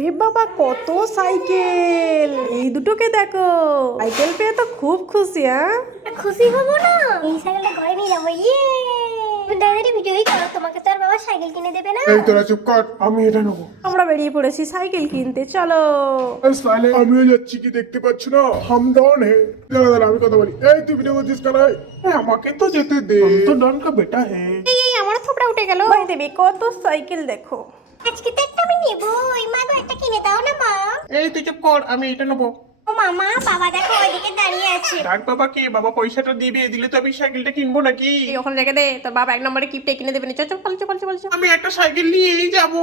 ওরে বাবা কত সাইকেল! এই দুটোকে দেখো। সাইকেল পেয়ে তো খুব খুশি হ্যাঁ? খুশি হব না? এই সাইকেলটা ঘরে নিয়ে যাব ইয়ে! দাদারি ভিডিওই করো তোমাকে বাবা সাইকেল কিনে দেবে না? এই তোরা চুপ কর আমি এটা নেব। আমরা বেরিয়ে পড়েছি সাইকেল কিনতে চলো। আমিও যাচ্ছি কি দেখতে পাচ্ছ না? হামদান হে। দাদা আমি কথা বলি। এই তুই ভিডিও করছিস কেন? আমাকে তো যেতে দে। তো ডন কা বেটা হে। এই আমার থোপড়া উঠে গেল। দেবে কত সাইকেল দেখো। আজকে তো একটা আমি নেব ওই মা গো একটা কিনে দাও না মা। এই তুই চুপ কর আমি এটা নেব। ও মামা বাবা দেখো ওইদিকে দাঁড়িয়ে আছে। ডাক বাবা কে বাবা পয়সাটা দিবে দিলে তো আমি সাইকেলটা কিনবো নাকি? এই ওখানে রেখে দে তোর বাবা এক নম্বরে কিপটে কিনে দেবে চল চল চল চল চল চল। আমি একটা সাইকেল নিয়েই যাব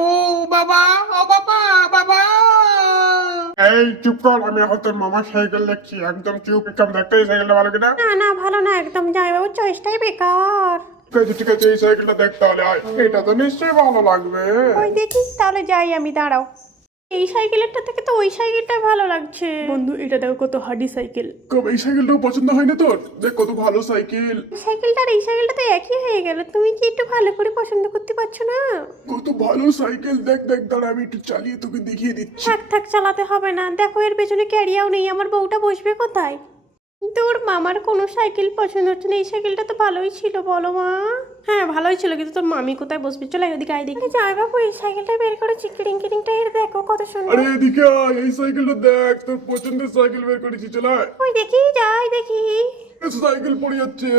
বাবা। ও বাবা বাবা। এই চুপ কর আমি এখন তোর মামার সাইকেল দেখছি। একদম চুপ একদম দেখতে সাইকেলটা ভালো কিনা? না না ভালো না একদম যাই বাবুর চয়েসটাই বেকার। ঠিক আছে এই সাইকেলটা দেখ তাহলে আয়। এটা তো নিশ্চয়ই ভালো লাগবে। ওই দেখি তাহলে যাই আমি দাঁড়াও। এই সাইকেলেরটা থেকে তো ওই সাইকেলটা ভালো লাগছে। বন্ধু এটা দেখো কত হার্ডি সাইকেল। কব এই সাইকেলটাও পছন্দ হয় না তোর? দেখ কত ভালো সাইকেল। সাইকেলটা আর এই সাইকেলটা তো একই হয়ে গেল। তুমি কি একটু ভালো করে পছন্দ করতে পারছ না? কত ভালো সাইকেল। দেখ দেখ দাঁড়া আমি একটু চালিয়ে তোকে দেখিয়ে দিচ্ছি। থাক থাক চালাতে হবে না। দেখো এর পেছনে ক্যারিয়াও নেই। আমার বউটা বসবে কোথায়? কিন্তু ওর মামার কোনো সাইকেল পছন্দ হচ্ছে না। এই সাইকেলটা তো ভালোই ছিল বলো মা। হ্যাঁ ভালোই ছিল কিন্তু তোর মামি কোথায় বসবে? চলো ওদিকে আই দেখি। যাই বাবু এই সাইকেলটা বের করে চিকিরিং কিরিংটা এর দেখো কত সুন্দর। আরে এদিকে আয় এই সাইকেলটা দেখ তোর পছন্দের সাইকেল বের করেছি চলায় ওই দেখি যাই দেখি। সাইকেল পড়ে যাচ্ছে।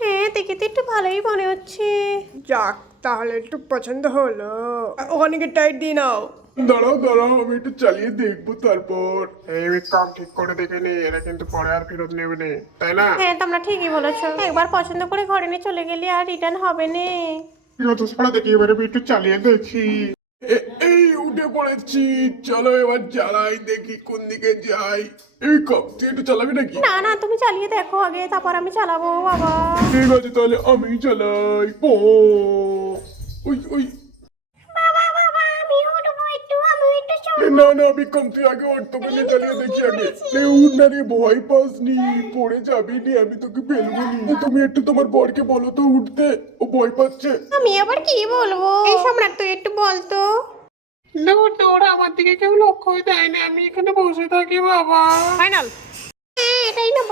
হ্যাঁ দেখে তো একটু ভালোই মনে হচ্ছে। যাক তাহলে একটু পছন্দ হলো। ওখানে গিয়ে টাইট দিয়ে নাও। দাঁড়াও দাঁড়াও আমি একটু চালিয়ে দেখব তারপর। এই কাম ঠিক করে দেখে নে এরা কিন্তু পরে আর ফেরত নেবে নে তাই না? হ্যাঁ তোমরা ঠিকই বলেছ। একবার পছন্দ করে ঘরে নিয়ে চলে গেলে আর রিটার্ন হবে না। আছে সারা দেখি এবারে আমি একটু চালিয়ে দেখি এই উঠে পড়েছি। চলো এবার চালাই দেখি কোন দিকে যাই। এই কাপ তুই একটু চালাবি নাকি? না না তুমি চালিয়ে দেখো আগে তারপর আমি চালাবো বাবা। ঠিক আছে তাহলে আমি চালাই। ও ওই ওই না না বিক্রম তুই আগে ওর তোকে নিয়ে চালিয়ে দেখি আগে। নে উঠ না রে ভয় পাসনি পড়ে যাবি নি আমি তোকে ফেলব নি। তুমি একটু তোমার বরকে বলো তো উঠতে ও ভয় পাচ্ছে। আমি আবার কি বলব? এই সম্রাট তুই একটু বলতো না তোর আমার দিকে কেউ লক্ষ্যই দেয় না আমি এখানে বসে থাকি বাবা। ফাইনাল। হ্যাঁ এটাই নেব।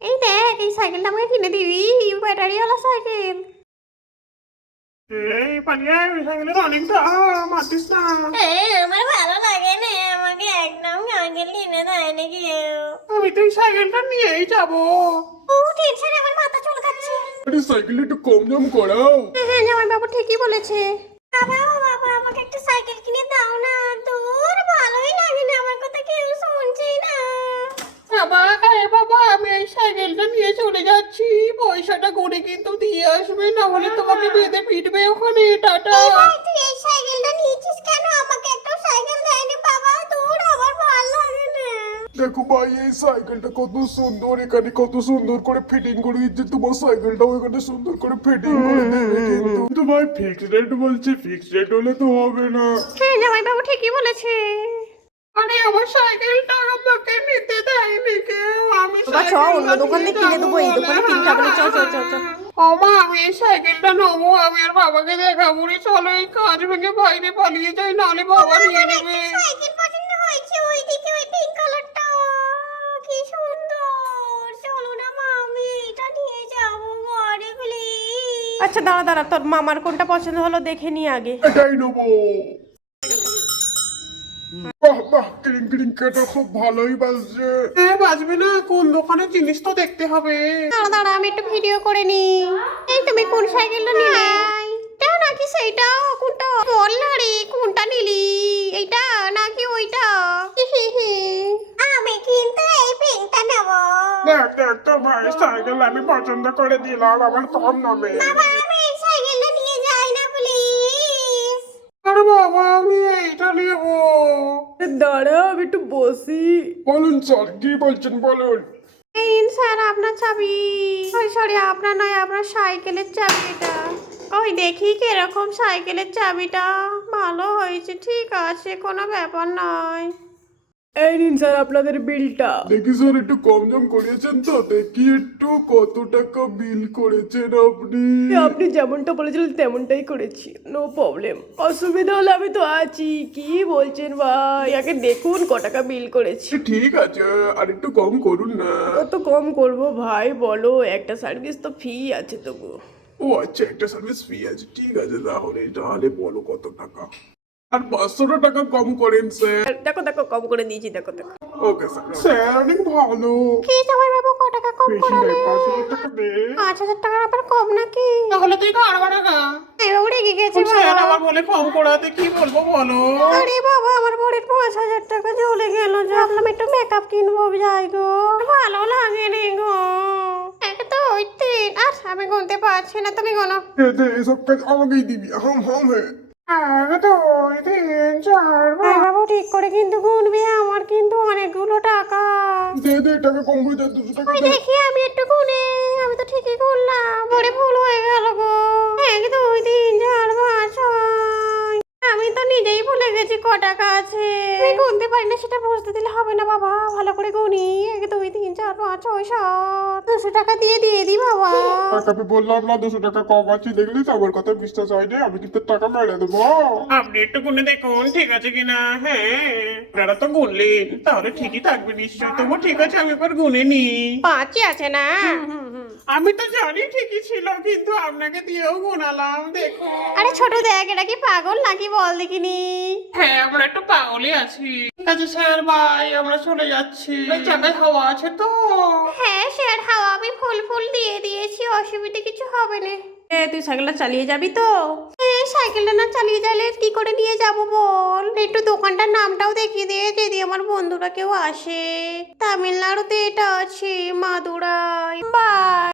এই দেখ এই সাইকেলটা আমাকে কিনে দিবি ব্যাটারিওয়ালা সাইকেল। এই পালিয়ে আয়, ওই অনেক দাম মাতিস না। এই, আমার ভালো লাগে না আমাকে একদম সাইকেল কিনে দেয় আমি তো এই সাইকেলটা নিয়েই যাব। ও টেনশন আমার মাথা চুলকাচ্ছে। আরে সাইকেল একটু কম দাম করাও। হ্যাঁ আমার বাবা ঠিকই বলেছে। বাবা বাবা আমাকে একটা সাইকেল কিনে দাও না তোর ভালোই লাগে না আমার কথা কেউ শুনছেই না বাবা হ্যাঁ বাবা আমি এই সাইকেলটা নিয়ে চলে যাচ্ছি পয়সাটা করে কিন্তু দিয়ে আসবে না হলে তোমাকে বেঁধে পিটবে ওখানে টাটা ভাই তুই এই সাইকেলটা নিয়েছিস কেন আমাকে একটা সাইকেল দেয়নি বাবা তোর আমার ভালো লাগে না দেখো ভাই এই সাইকেলটা কত সুন্দর। এখানে কত সুন্দর করে ফিটিং করে দিচ্ছে। তোমার সাইকেলটাও এখানে সুন্দর করে ফিটিং করে দেবে কিন্তু। কিন্তু ভাই ফিক্সড রেট বলছে ফিক্সড রেট হলে তো হবে না। হ্যাঁ জামাই বাবু ঠিকই বলেছে। আরে আমার সাইকেলটা আমাকে নিতে দেয়নি কেউ। আমি অন্য দোকান থেকে কিনে দেবো, এই দোকানে কিনতে হবে। না, চ, চ, চ, চ। ও মা আমি এই সাইকেলটা নেব আমি আর বাবাকে দেখাবো রে। চলো এই কাজ ভেঙে বাইরে পালিয়ে যাই নাহলে বাবা নিয়ে নেবে। সাইকেল পছন্দ হয়েছে ওইদিকে ওই পিঙ্ক কালারটা কি সুন্দর। চলো না মা আমি এটা নিয়ে যাব ঘরে প্লিজ আচ্ছা দাঁড়া দাঁড়া তোর মামার কোনটা পছন্দ হলো দেখে নি আগে। এটাই নেব। বাহ কেটে খুব ভালোই বাজছে। হ্যাঁ বাজবে না কোন দোকানের জিনিস তো দেখতে হবে। দাঁড়া দাঁড়া আমি একটু ভিডিও করে নি এই তুমি কোন সাইকেলটা নিলে? এটা নাকি সেইটা? কোনটা? বল না রে কোনটা নিলি? এইটা নাকি ওইটা? আমি কিন্তু এই পিঙ্কটা নেব। দেখ দেখ তো ভাই সাইকেল আমি পছন্দ করে দিলাম আমার কম নামে বাবা আমি এই সাইকেলটা নিয়ে যাই না প্লিজ আরে বাবা আমি এইটা নেব দাঁড়া আমি একটু বসি। বলুন স্যার কি বলছেন বলুন? এই স্যার আপনার চাবি। সরি সরি আপনার নয় আপনার সাইকেলের চাবি এটা ওই দেখি কীরকম সাইকেলের চাবিটা। ভালো হয়েছে ঠিক আছে কোনো ব্যাপার নয়। এই নিন স্যার আপনাদের বিলটা। দেখি স্যার একটু কম জম করিয়েছেন তো দেখি একটু কত টাকা বিল করেছেন আপনি। আপনি যেমনটা বলেছিলেন তেমনটাই করেছি নো প্রবলেম অসুবিধা হলে আমি তো আছি কি বলছেন ভাই? আগে দেখুন ক টাকা বিল করেছি। ঠিক আছে আর একটু কম করুন না। কত কম করব ভাই বলো একটা সার্ভিস তো ফি আছে তবু। ও আচ্ছা একটা সার্ভিস ফি আছে ঠিক আছে তাহলে তাহলে বলো কত টাকা। আর পাঁচশোটা টাকা কম করেন স্যার দেখো দেখো কম করে দিয়েছি দেখো দেখো। ওকে স্যার স্যার অনেক ভালো। কি জামাই বাবু ক টাকা কম নয় পাঁচ হাজার টাকা পাঁচ হাজার টাকার আবার কম নাকি? তাহলে তুই কারবার না এবার রেগে গেছি স্যার আমার বলে কম করাতে কি বলব বলো? আরে বাবা আমার বড়ির পাঁচ হাজার টাকা চলে গেল। যে ভাবলাম একটু মেকআপ কিনবো যাই গো। ভালো লাগে নি গো। এক দুই তিন। আর আমি গুনতে পারছি না তুমি গোনো। দে দে এসব কাজ আমাকেই দিবি। হাম হাম হ্যাঁ। দুই তিন চার আরে বাবু ঠিক করে কিন্তু গুনবি আমার কিন্তু অনেকগুলো টাকা। দে দে টাকা কম দুশো টাকা দেখি আমি একটু গুনে আমি তো ঠিকই করলাম বড়ে ভুল হয়ে গেল গো। এক দুই তিন চার পাঁচ ছয়। আমি তো নিজেই ভুলে গেছি ক টাকা আছে। না সেটা বুঝতে দিলে হবে না বাবা। ভালো করে গুনি এক দুই তিন চার পাঁচ ছয় সাত। দুশো টাকা দিয়ে দিয়ে দি বাবা। টাকাতে বললাম না দুশো টাকা কম আছে দেখলি তো? আমার কথা বিশ্বাস হয়নি আমি কিন্তু টাকা মেরে দেবো। আপনি একটু গুনে দেখুন ঠিক আছে কিনা? হ্যাঁ আপনারা তো গুনলেন তাহলে ঠিকই থাকবে নিশ্চয়ই। তবু ঠিক আছে আমি এবার গুনে নি। পাঁচই আছে না? আমি তো জানি ঠিকই ছিল কিন্তু আপনাকে দিয়েও গুনালাম দেখো আরে ছোট দেখ এটা কি পাগল নাকি বল দেখিনি? হ্যাঁ আমরা একটু পাগলই আছি। ঠিক আছে স্যার বাই আমরা চলে যাচ্ছি। হাওয়া আছে তো। হ্যাঁ স্যার হাওয়া আমি ফুল ফুল দিয়ে দিয়েছি অসুবিধা কিছু হবে না। এ তুই সাইকেলটা চালিয়ে যাবি তো। এই সাইকেলটা না চালিয়ে গেলে কি করে নিয়ে যাব বল? একটু দোকানটার নামটাও দেখিয়ে দিয়ে যদি আমার বন্ধুরা কেউ আসে। তামিলনাড়ুতে এটা আছে মাদুরাই। বাই।